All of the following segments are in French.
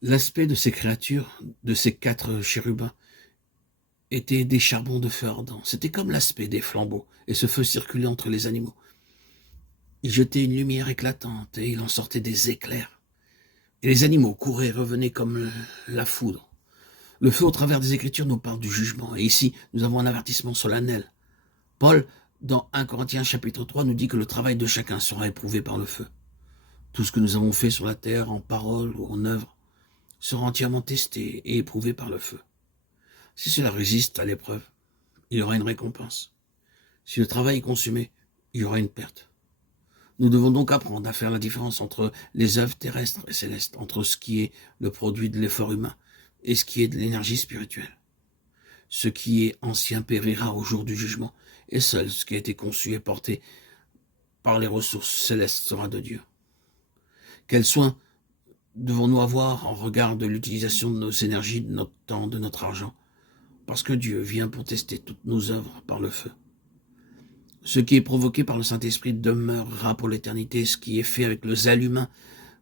L'aspect de ces créatures, de ces 4 chérubins, était des charbons de feu ardent. C'était comme l'aspect des flambeaux, et ce feu circulait entre les animaux. Il jetait une lumière éclatante, et il en sortait des éclairs. Et les animaux couraient et revenaient comme la foudre. Le feu au travers des Écritures nous parle du jugement, et ici, nous avons un avertissement solennel. Paul, dans 1 Corinthiens chapitre 3, nous dit que le travail de chacun sera éprouvé par le feu. Tout ce que nous avons fait sur la terre, en parole ou en œuvre, sera entièrement testé et éprouvé par le feu. Si cela résiste à l'épreuve, il y aura une récompense. Si le travail est consumé, il y aura une perte. Nous devons donc apprendre à faire la différence entre les œuvres terrestres et célestes, entre ce qui est le produit de l'effort humain et ce qui est de l'énergie spirituelle. Ce qui est ancien périra au jour du jugement, et seul ce qui a été conçu et porté par les ressources célestes sera de Dieu. Quels soins devons-nous avoir en regard de l'utilisation de nos énergies, de notre temps, de notre argent, parce que Dieu vient pour tester toutes nos œuvres par le feu. Ce qui est provoqué par le Saint-Esprit demeurera pour l'éternité, ce qui est fait avec le zèle humain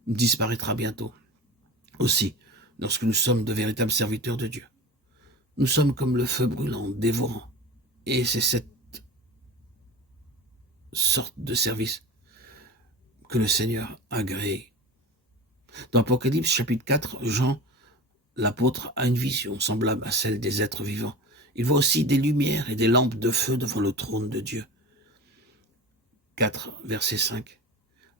disparaîtra bientôt. Aussi, lorsque nous sommes de véritables serviteurs de Dieu, nous sommes comme le feu brûlant, dévorant, et c'est cette sorte de service que le Seigneur a agréé. Dans Apocalypse chapitre 4, Jean, l'apôtre, a une vision semblable à celle des êtres vivants. Il voit aussi des lumières et des lampes de feu devant le trône de Dieu. 4, verset 5.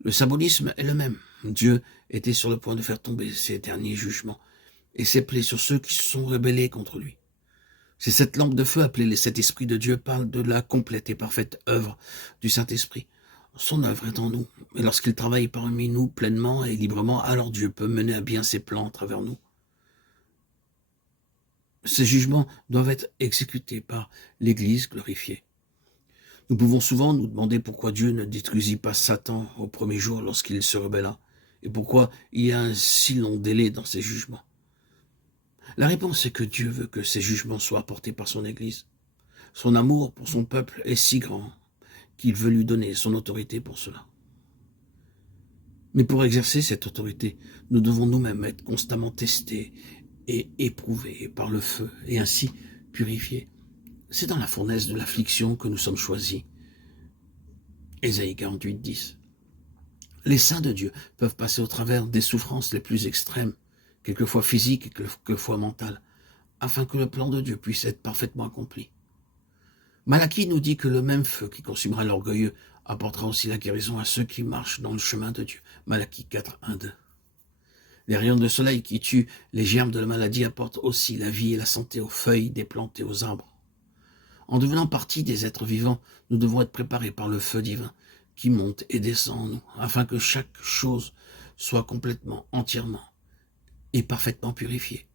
Le symbolisme est le même. Dieu était sur le point de faire tomber ses derniers jugements et ses plaies sur ceux qui se sont rebellés contre lui. C'est cette lampe de feu appelée les 7 esprits de Dieu parle de la complète et parfaite œuvre du Saint-Esprit. Son œuvre est en nous, et lorsqu'il travaille parmi nous pleinement et librement, alors Dieu peut mener à bien ses plans à travers nous. Ces jugements doivent être exécutés par l'Église glorifiée. Nous pouvons souvent nous demander pourquoi Dieu ne détruisit pas Satan au premier jour lorsqu'il se rebella, et pourquoi il y a un si long délai dans ses jugements. La réponse est que Dieu veut que ces jugements soient apportés par son Église. Son amour pour son peuple est si grand qu'il veut lui donner son autorité pour cela. Mais pour exercer cette autorité, nous devons nous-mêmes être constamment testés et éprouvés par le feu, et ainsi purifiés. C'est dans la fournaise de l'affliction que nous sommes choisis. Ésaïe 48, 10. Les saints de Dieu peuvent passer au travers des souffrances les plus extrêmes, quelquefois physiques et quelquefois mentales, afin que le plan de Dieu puisse être parfaitement accompli. Malachie nous dit que le même feu qui consumera l'orgueilleux apportera aussi la guérison à ceux qui marchent dans le chemin de Dieu. Malachie 4, 1, 2. Les rayons de soleil qui tuent les germes de la maladie apportent aussi la vie et la santé aux feuilles des plantes et aux arbres. En devenant partie des êtres vivants, nous devons être préparés par le feu divin qui monte et descend en nous, afin que chaque chose soit complètement, entièrement et parfaitement purifiée.